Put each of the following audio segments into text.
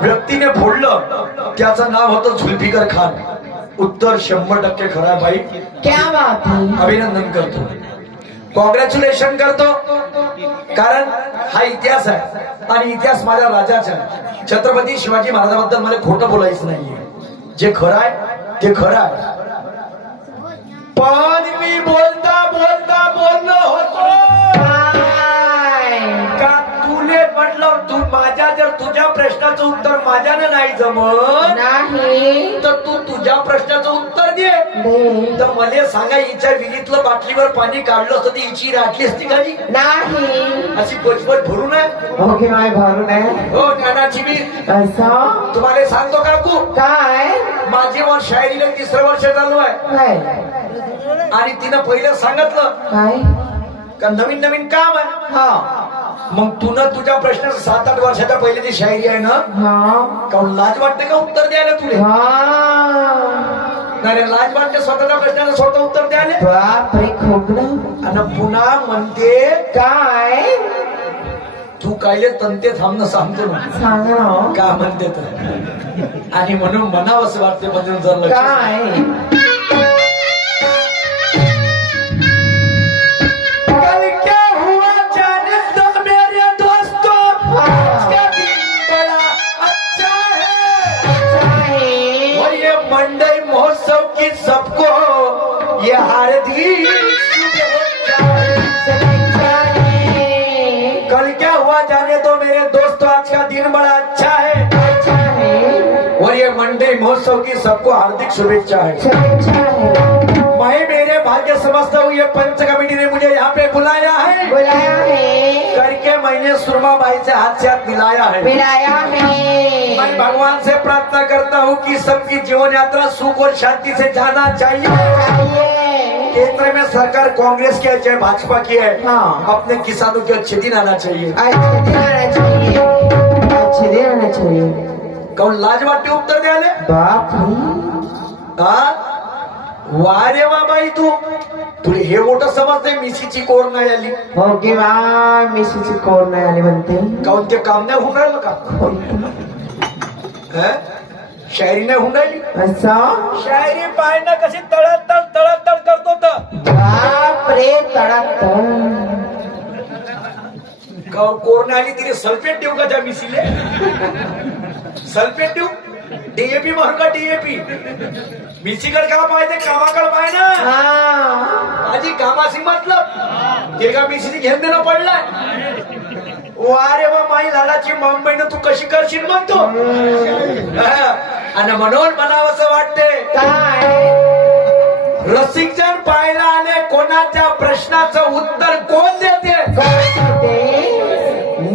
व्यक्तीने फोडलं त्याचं नाव होतं झुल्फिकर खान. उत्तर 100% खरं आहे बाई. क्या बात है. अभिनंदन करतो, कॉंग्रॅच्युलेशन करतो, कारण हा इतिहास आहे आणि इतिहास माझ्या राजाचा आहे. छत्रपती शिवाजी महाराजांबद्दल मला खोटं बोलायचं नाहीये. जे खरं आहे ते खरं आहे. पण मी बोलता बोलता बोललो होतो का तुले म्हटलं तू माझ्या जर तुझ्या प्रश्नाचं उत्तर माझ्यानं नाही जमत नाही तर तू तुझ्या प्रश्नाचं उत्तर दे. तर मला सांगा, हिच्या विहिरीतलं बाटलीवर पाणी काढलं असतं ती हिची राखली असती का जी? नाही. अशी पचपच भरून आहे. ओके माय भरून आहे. हो ज्ञानाची मी असं तुम्हाला सांगतो काकू, काय माझी शायरीला 3रं वर्ष चालू आहे काय आणि तिनं पहिलं सांगितलं काय का नवीन नवीन काम आहे. हा मग तुनं तुझ्या प्रश्नाचं 7-8 वर्षाच्या पहिल्याची शायरी आहे ना, हा काऊन लाज वाटते का उत्तर द्यायला तुला? हा नाही रे, लाज वाटते स्वतःच्या प्रश्नाचं स्वतः उत्तर द्यायला. बापरे खोबरं. आणि पुन्हा म्हणते काय तू कायले तंते थांबणं सांगतो ना सांगा ना. का म्हणते तर, आणि म्हणून म्हणावं असं वाटते. म्हणजे जर लक्ष काय कल क्या हुआ जाने दो मेरे दोस्तों, आज का दिन बड़ा अच्छा है. और ये मंडई महोत्सव की सबको ये हार्दिक शुभेच्छा. कल क्या हुआ जाने दो मेरे दोस्तों, आज का दिन बड़ा अच्छा है. और ये मंडई महोत्सव की सबको हार्दिक शुभेच्छा है. मैं मेरे भाग्य समझता हूँ ये पंच कमेटी ने मुझे यहाँ पे बुलाया है करके मैंने सुरमा बाई से हाथ से हाथ मिलाया है. मैं भगवान से प्रार्थना करता हूँ कि सबकी जीवन यात्रा सुख और शांति से जाना चाहिए. केंद्र में सरकार कांग्रेस की है चाहे भाजपा की है, हाँ. अपने किसानों के अच्छे दिन आना चाहिए. अच्छे दिन आना चाहिए. कौन लाज वाटते उत्तर द्यायला? बाप हा वा रे वा बाई, तू तुला हे मोठं समजते मिशीची कोर नाही आली. हो की वा मिशीची कोर नाही आली म्हणते. काऊन ते काम नाही होऊन राहिलं का? शायरी नाही होऊन राहिली. असं शायरी पाहिणं कशी तळतळ करतो तर बाप रे तडात. कोर नाही आली तिने सल्फेट देऊ का त्या मिशीले? सल्फेट देऊ? डीएपी मारू का? डीएपी मिशीकडे का पाहिजे? कामाकडे पाहिजे ना. आजी कामाशी मतलब ते का मिशीची घेऊन देणं पडलाय. वारे वा माई लाडाची मुंबईनं तू कशी करशील म्हणतो. आणि म्हणून म्हणावं असं वाटते काय रसिकजन पाहायला आले, कोणाच्या प्रश्नाचं उत्तर कोण देते?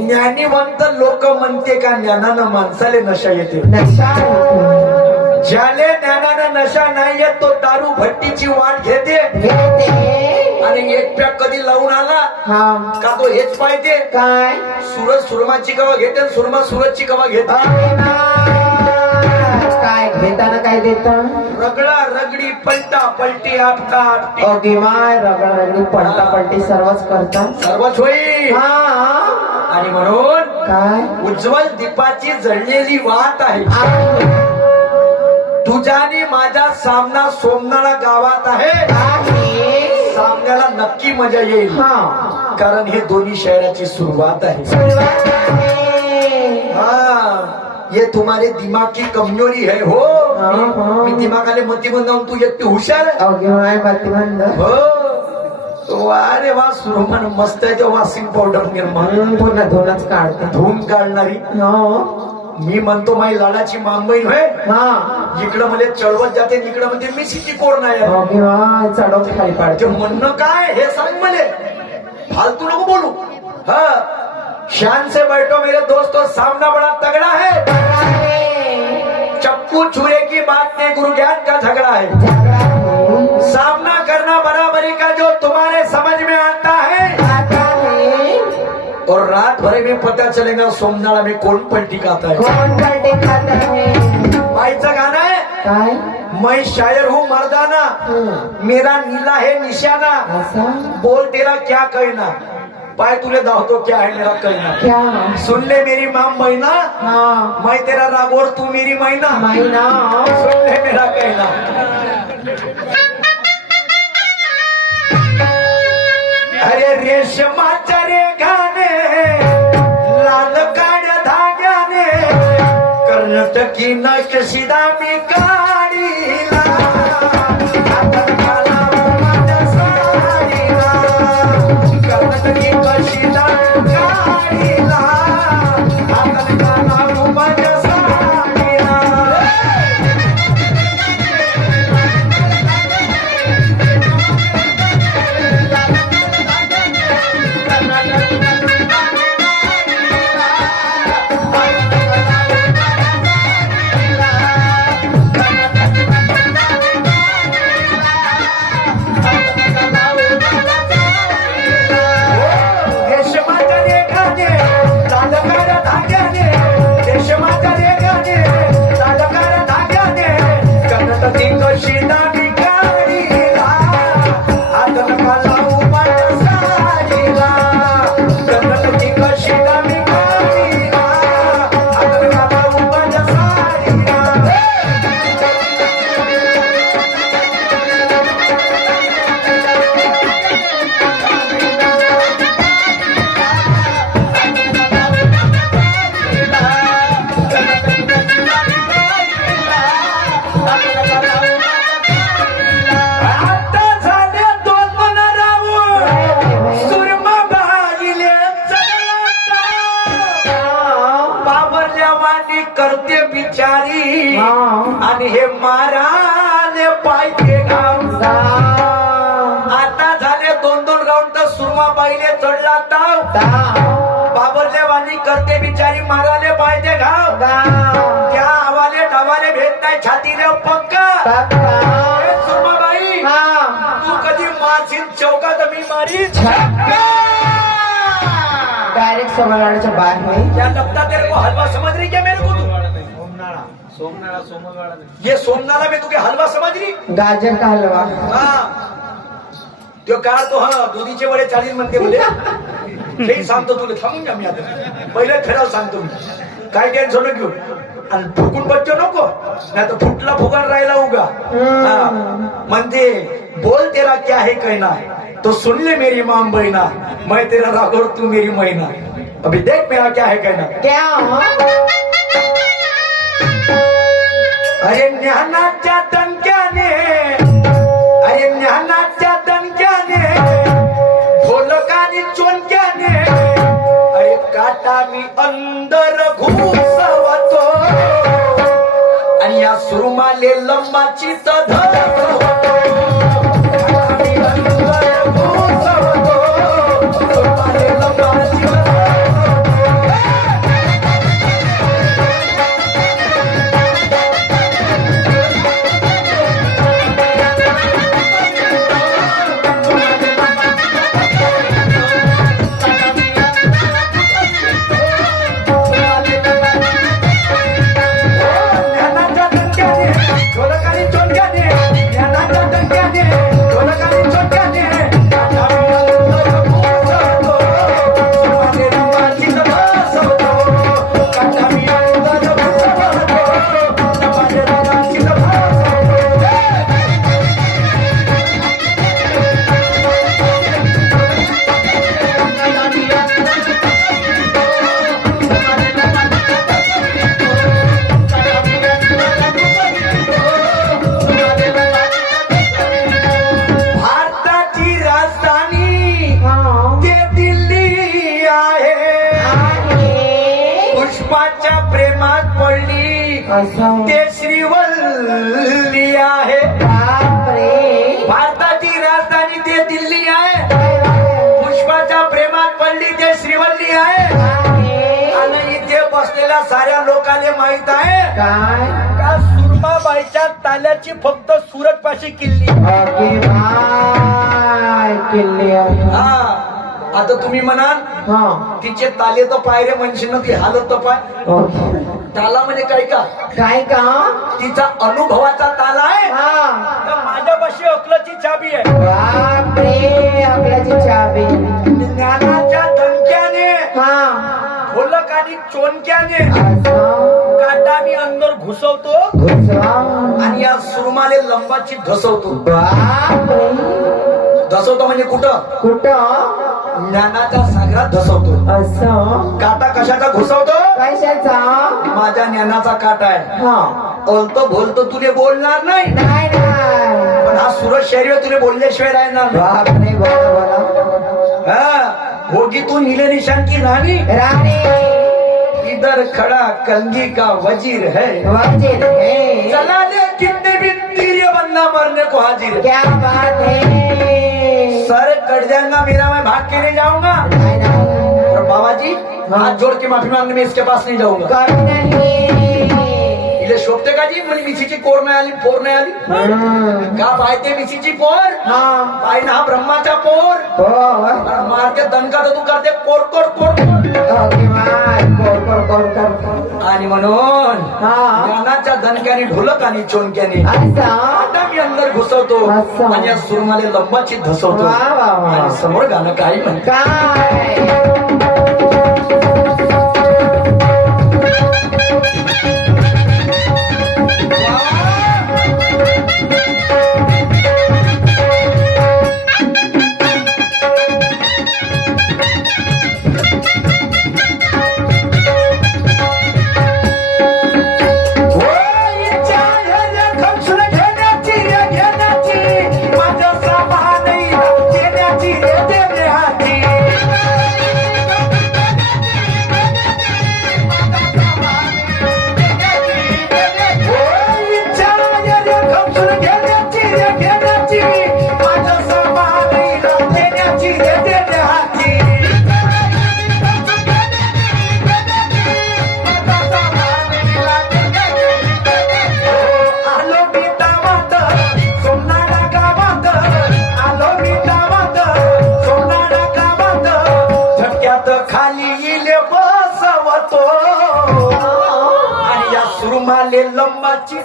ज्ञानीवंत लोक म्हणते का ज्ञानानं माणसाले नशा येते. नशा ज्याले ज्ञानानं नशा नाही येत तो दारू भट्टीची वाट घेते आणि एक पॅक कधी लावून आला का तो हेच पाहिजे. काय सूरज सुरमाची कवा घेते, सुरमा सूरजची कवा घेते. काय घेताना काय देता? रगडा रगडी पलटा पलटी आपटा आपटी. ओके माय रगडी पलटा पलटी सर्वच करतात. सर्वच होईल. आणि म्हणून काय उज्ज्वल दीपाची जळलेली वाट आहे. तुझ्याने माझा सामना सोमनाळा गावात आहे. सामन्याला नक्की मजा येईल, कारण हे दोन्ही शहराची सुरुवात आहे. ये तुम्हारे दिमाग की कमजोरी है. हो मी दिमागाले मतीमंद जाऊन तू एकटी हुशार आहे. हो अरे वा सुरमन मस्त आहे. ते वॉशिंग पावडर निर्माण पुन्हा धुणच काढते. धुवून काढणारी. मी म्हणतो माई लाडाची मांबईन होय. इकडं म्हणजे चळवत जाते, इकडं म्हणजे मिशीची कोर नाही. चढवते खाली पाडते. म्हणणं काय हे सांग मले, फालतू नको बोलू. हा शान से बैठो मेरे दोस्तों, सामना बड़ा तगड़ा है. चक्कू छुरे की बात नहीं, गुरु ज्ञान का झगड़ा है. सामना करना बराबरी का जो तुम्हारे समझ में आता है. और रात भर में पता चलेगा सोमनाला में कौन पलटी खाता है. बाईचं गाणं आहे काय मैं शायर हूँ मर्दाना, मेरा नीला है निशाना, बोल तेरा क्या कहना. पाय तुले दावतो क्या है मेरा कहना, क्या? सुन ले मेरी माँ मैना, हाँ मैं तेरा रागोर तू मेरी मैना, मैना सुन ले मेरा कहना. अरे रेशमाच्या रेघाने लाल काळ्या धाग्याने कर्नाटकी नक्षीदा मी काढीला, हातात घाला माझ्या साडीला, कर्नाटकी नक्षीदा काढीला, हातात घाला माझ्या साडीला. रेशमाच्या रेघाने लाल काळ्या धाग्याने, रेशमाच्या रेघाने लाल काळ्या धाग्याने कर्नाटकी नक्षीदा मी काढीला, हातात घाला माझ्या साडीला, कर्नाटकी नक्षीदा मी काढीला, हातात घाला माझ्या साडीला. आता झाले दोन राहून सुरमा बाईले चढला, बाबरल्या वाणी करते बिचारी, आणि हे माराले पाहिजे घाव. आता झाले दोन राऊंड तर सुरमा बाईले चढला ताव, बाबरल्या वाणी करते बिचारी, माराले पाहिजे घाव. त्या आवाले डावाले भेट नाही, छातीले पक्का. ए सुरमाबाई, तू कधी मारशील चौकात मी मारी. डायरेक्ट समरवाड्याच्या बाहेर में क्या लगता तेरे को हलवा समझ रही क्या मेरे को तू? ये सोमनाला में तुझे हलवा समझ रही? गाजर का हलवा. हा तो काळ तो हा दुधीचे वडे 40 म्हणते म्हणजे हे सांगतो तुला, थांबून जा. मी आता पहिले ठराव सांगतो मी, काय टेन्शन घेऊ आणि फुकून बच्चो नको, नाही तर फुटला फुगान राहिला उगा. हा, म्हणते बोल तेरा क्या है कहना, तो सुन ले मेरी माम बहना, मैं तेरा राघव तू मेरी मैना. अभी देख मेरा क्या है कहना. क्या? अरे ज्ञानाच्या दणक्याने, अरे ज्ञानाच्या दणक्याने, ढोलकानी चोनक्याने, अरे काटा मी अंदर घुसवतो, आणि या सुरमाले लंबाची धरतो. काटा मी अंदर घुसवतो, सुरमाले लंबाची धरतो. ज्ञानाच्या दणक्याने, ढोलकानी चोनक्याने, ज्ञानाच्या दणक्याने, ढोलकानी चोनक्याने, काटा मी अंदर घुसवतो, सुरमाले लंबाची धरतो. काटा मी अंदर घुसवतो, सुरमाले लंबाची धरतो. भारताची राजधानी ते दिल्ली आहे, पुष्पाच्या प्रेमात पडली असं. ते श्रीवल्ली आहे. बापरे. भारताची राजधानी ते दिल्ली आहे, पुष्पाच्या प्रेमात पडली ते श्रीवल्ली आहे. आणि इथे बसलेल्या साऱ्या लोकांना माहित आहे काय? का सुरमाबाईच्या ताल्याची फक्त सुरत पाशी किल्ली. अगे बाय किल्ली आहे. हा, आता तुम्ही म्हणाल हा. तिचे ताले तर पायरे म्हणशील ती हालत तर पाय. ओके. ताला म्हणजे काय का, काय का? तिचा अनुभवाचा ताला आहे. हा. तर माझ्यापाशी अकलाची चाबी आहे. बापरे. आपल्याची चाबी. ज्ञानाच्या हा ढोलक आणि चोनक्याने असं काटा मी अंदर घुसवतो घुसवा आणि या सुरमाले लंबाची धसवतो. बापरे धसवतो म्हणजे कुठं? कुठं ज्ञानाच्या सागरात धसवतो. असं काटा कशाचा घुसवतो? कशाचा माझ्या ज्ञानाचा काटा आहे. हा बोलतो बोलतो तुले बोलणार नाही, नाही नाही पण हा सुरत शरीर तुले बोलल्याशिवाय राहणार नाही. बापरे बोला बोला हा, होगी तू नीले निशान की रानी, राणी इधर खड़ा कंगी का वजीर है. वजीर है चला ले कितने भी तीर बंदा मरने को हाजिर है. क्या बात है सर कट जाएगा मेरा, मैं भाग के नहीं जाऊंगा. नहीं नहीं और बाबा जी हाथ जोड़ के माफी मांगने में इसके पास नहीं जाऊंगा. कभी नहीं इले शोभते का जी म्हणजे मिशीची कोर नाही आली, पोर नाही आली. का पाहते मिशीची पोर, हा पाय ना हा ब्रह्माचा पोर. हो और मारते दणका तर तू करते कोर कोर कोर. ओके माय कोर आणि म्हणून हा ज्ञानाच्या दणक्याने ढोलक आणि चोनक्याने असं आता मी अंदर घुसवतो असं. आणि या सुरमाले लंबाची धसवतो. वा वा वा आणि समोर गाणं काही म्हणते. काय सुरमाले लंबाची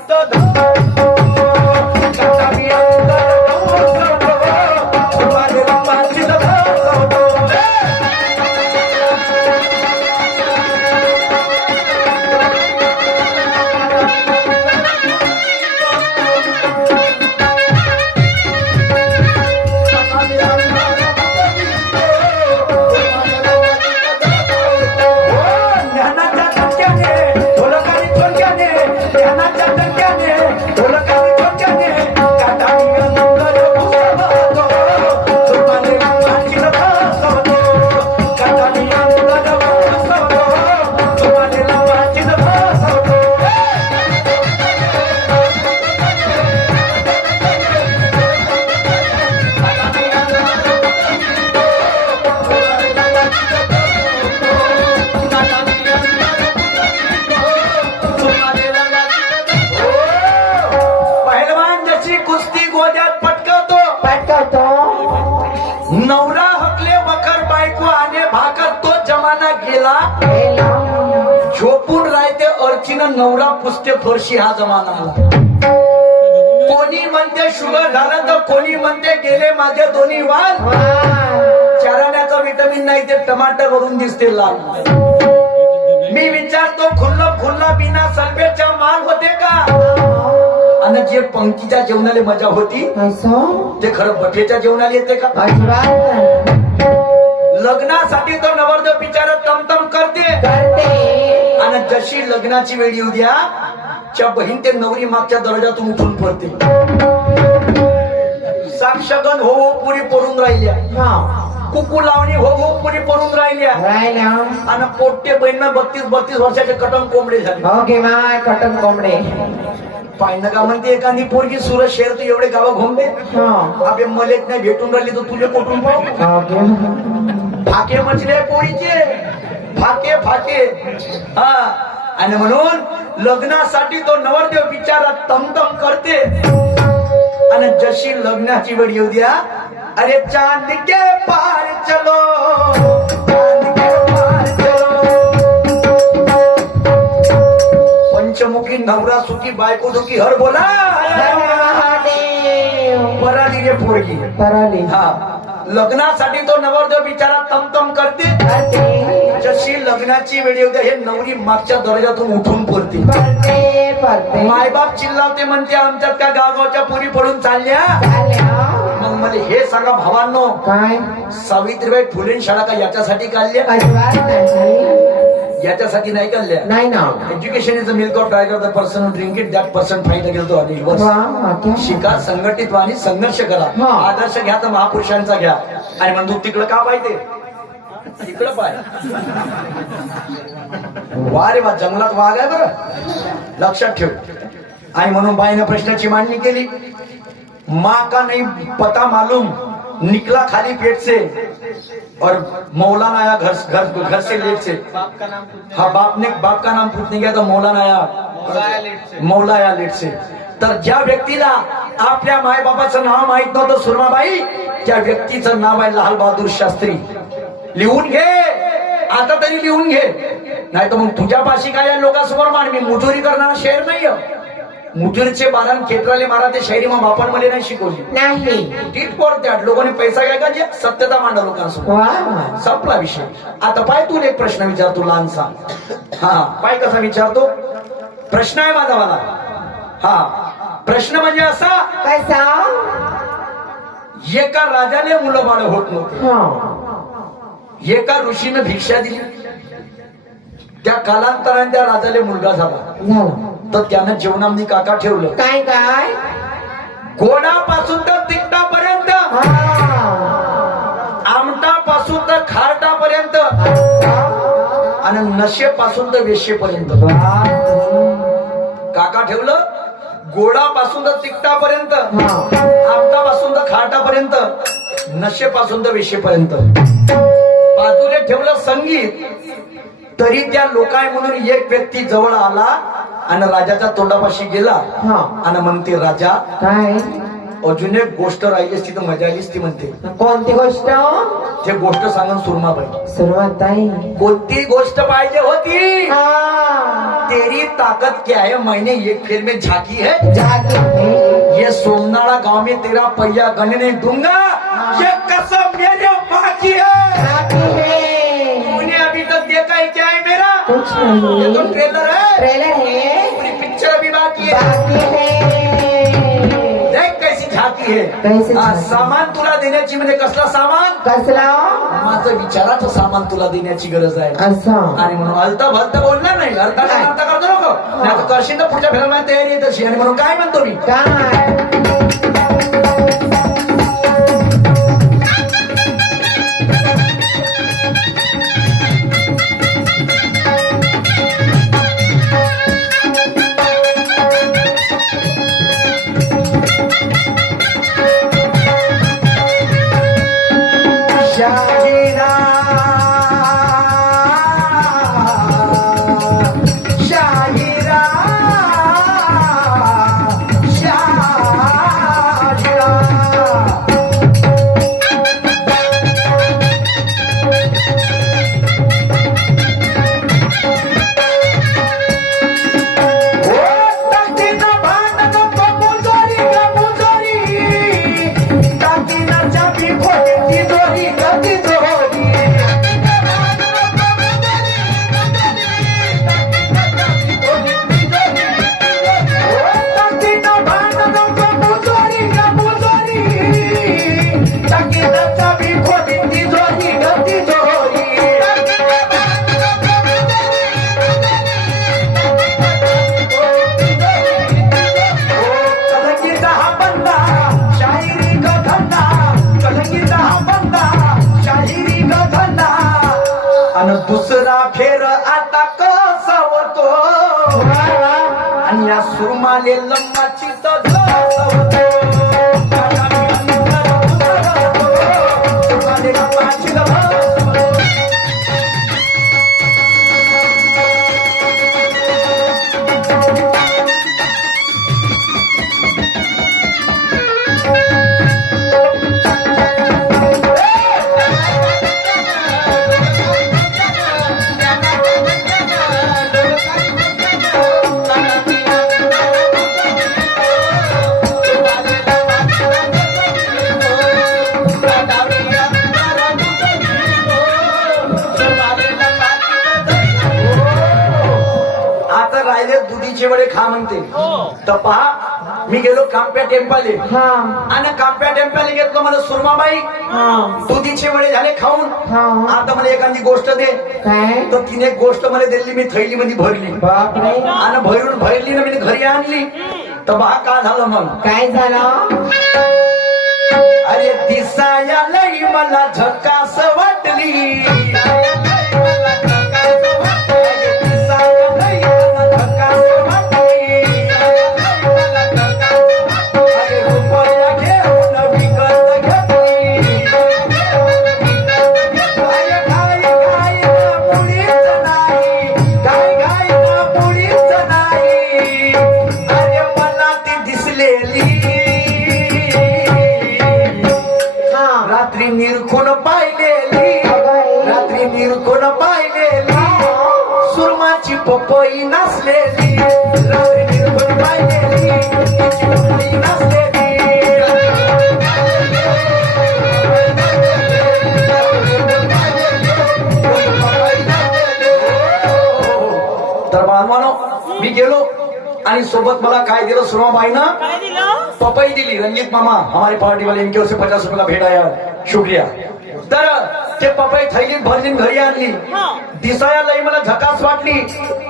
नवरा हकले वखर बायको आणे भाकर तो जमाना गेला. झोपून राहते अर्चीनं नवरा पुसते फरशी हा जमाना आला. कोणी म्हणते शुगर झालं तर कोणी म्हणते गेले माझे दोन्ही वाल. चारण्याचं विटमिन नाही ते टमाटर वरून दिसते लाल. मी विचारतो खुल्ला बिना सल्फेटचा माल होते का? आणि जे पंक्तीच्या जेवणाला मजा होती ते खरं बठेच्या जेवणाला येते का? लग्नासाठी तो नवरदेव बिचारा तमतम करते आणि जशी लग्नाची वेळ येऊ द्या च्या बहीण ते नवरी मागच्या दरवाजातून उठून पडते. साक्षगण हो पुरी पडून राहिल्या, कुकू लावणी हो पुरी पडून राहिल्या आणि पोट्टे बहीण 32 वर्षाचे कटम कोंबडे झाले. कटन कोंबडे पाहिलं का म्हणते एखादी पोरगी सुरत शहर तू एवढे गावं घुमते आपले मलेच नाही भेटून राहिली तर तुझे कुठून पाहू. फाके मचले पोरीचे फाके फाके. हा, आणि म्हणून लग्नासाठी तो नवरदेव बिचारा तमतम करते आणि जशी लग्नाची वेळ येऊ द्या अरे चांद के पार चलो, चांद के पार चलो. पंचमुखी नवरा सुखी बायको दुखी हर बोला पराली रे पोरगी पराली. हा, लग्नासाठी तो नवरदेव बिचारा तमतम करते जशी लग्नाची वेळ येऊ द्या हे नवरी मागच्या दर्जातून उठून पडते. पडते. मायबाप चिल्लावते म्हणते आमच्यात का गावगावच्या पुरी पडून चालल्या. मग मला हे सांगा भावांनो, काय सावित्रीबाई फुले शाळा का याच्यासाठी काढल्या? अजिबात नाही झाली. याच्यासाठी नाही काढल्या. नाही ना. Education is a milk of tiger, the person drink it that person fight against the other. वा, वाक्य. शिका, संघटित व्हा आणि संघर्ष करा. हा. आदर्श घ्या तर महापुरुषांचा घ्या. आणि म्हणतो तिकडं का पाहिजे, तिकडं पाय. वा रे वा, जंगलात वाघ आहे बरं, लक्षात ठेव. आणि म्हणून बाईनं प्रश्नाची मांडणी केली. माँ का नहीं पता मालूम, निकला खाली पेट से और मौलाना आया घर से लेट से. हाँ, बाप का नाम पूछने गया तो मौलाना आया लेट से. तर ज्या व्यक्तीला आपल्या मायबापाचं नाव माहित नव्हतं सुरमाबाई, त्या व्यक्तीचं नाव आहे लाल बहादूर शास्त्री. लिहून घे, आता तरी लिहून घे, नाही तर मग तुझ्यापाशी काय या लोकांसमोर मान. मी मुजोरी करणारा शेर नाही. मुजूरचे बारण केटराले मारा ते शायरी मग बापण मध्ये नाही शिकवली. नाही. तीच पोरत्यात लोकांनी पैसा घ्या का, जे सत्यता मांडा लोकांसमोर. वा. संपला विषय. आता पाय तू एक प्रश्न विचारतो लहानसा. हा, पाय कसा विचारतो, प्रश्न आहे माझा मला. हा, प्रश्न म्हणजे असा, काय सांग. एका राजाने मुलं बाळ होत नव्हते. हा. एका ऋषीनं भिक्षा दिली. त्या कालांतराने त्या राजाला मुलगा झाला. झालं. तर त्यानं जेवणामध्ये काका ठेवलं. काय काय. गोडापासून तर तिखटापर्यंत, आमटापासून तर खारटापर्यंत, आणि नशेपासून तर वेशेपर्यंत. काका ठेवलं. गोडापासून तर तिखटापर्यंत, आमटापासून तर खारटापर्यंत, नशेपासून तर वेशेपर्यंत. बाजूला ठेवलं संगीत. तरी त्या लोकाय म्हणून एक व्यक्ती जवळ आला आणि राजाच्या तोंडापाशी गेला आणि म्हणते, राजा काय. अजून एक गोष्ट राहिली असती तर मजा आली असती म्हणते. कोणती गोष्ट. ते गोष्ट सांगून सुरमाबाई. सुरुवात आहे. कोणती गोष्ट पाहिजे होती. हा. तेरी ताकत क्या है, मैंने एक फिर में झाकी है. जागी है. ये सोमनाड़ा गांव में तेरा पहिया गन नहीं दूंगा. ये कसम मेरे माँ की है. जागी है. तूने अभी तक देखा है क्या है मेरा. कुछ नहीं. ये तो ट्रेलर है. ट्रेलर है. पूरी पिक्चर अभी बाकी है. बाकी है. देख कैसी झाकी है. कैसी हा, झाकी. सामान तुला देण्याची म्हणजे कसला सामान. कसला. माझं विचाराचं सामान तुला देण्याची गरज आहे. असं. आणि म्हणून अलता भलता बोलणार नाही. अर्थ करतो नको, नाही तर करशील तर पुढच्या फिल्म तयारी आहे तशी. आणि म्हणून काय म्हणतो मी, काय. शाहिरा शाहिरा शाहिरा. दुसरा फेर आता कसावतो आणि या सुरमाले लंबाची तर खा म्हणते. तर पहा मी गेलो कांप्या टेम्पाले हा आणि कांप्या टेम्पाले घेतलं मला सुरमाबाई हा दुधीचे वडे झाले खाऊन. हा आता मला एखादी गोष्ट दे. काय तर तिने एक गोष्ट मला दिली, मी थैली मध्ये भरली बापरे आणि भरली ना मी घरी आणली. तर बा का झालं मग, काय झालं अरे दिसाया लई मला झकास वाटली. दिसाया लई मला झकास वाटली. अरे रुपया घेऊन विकत घेतली. अरे घाई घाई ना मुळीच नाही, घाई घाई ना मुळीच नाही. अरे मला ती दिसलेली रात्री निरखून पाहिलेली, रात्री निरखून पाहिलेली सुरमाची पपई नसलेली. रात्री निरखून पाहिलेली तिची पपई नसलेली. तर बाळमानो मी गेलो आणि सोबत मला काय दिलं सुरमाबाईनं, काय दिलं? पपई दिली. रंजीत मामा हमारे पार्टी वाले इनके ओर से 50 रुपये का भेट आया, शुक्रिया. तर ते पपई थैलीत भरली घरी आणली. दिसाया लई मला झकास वाटली,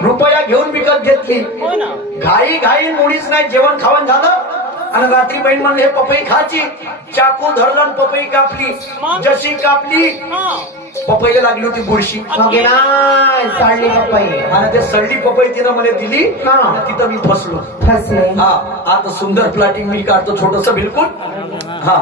रुपया घेऊन विकत घेतली. हो ना. घाई घाई मुळीच नाही, जेवण खावण झालं आणि रात्री बहीण म्हणले हे पपई खायची. चाकू धरलं आणि पपई कापली. जशी कापली पपईला लागली होती बुरशी मगे नाही साडली पपई आणि ते सडली पपई तिनं मला दिली आणि तिथं मी फसलो. फसले हा आता सुंदर प्लॉटिंग मी काढतो छोटस बिलकुल. हा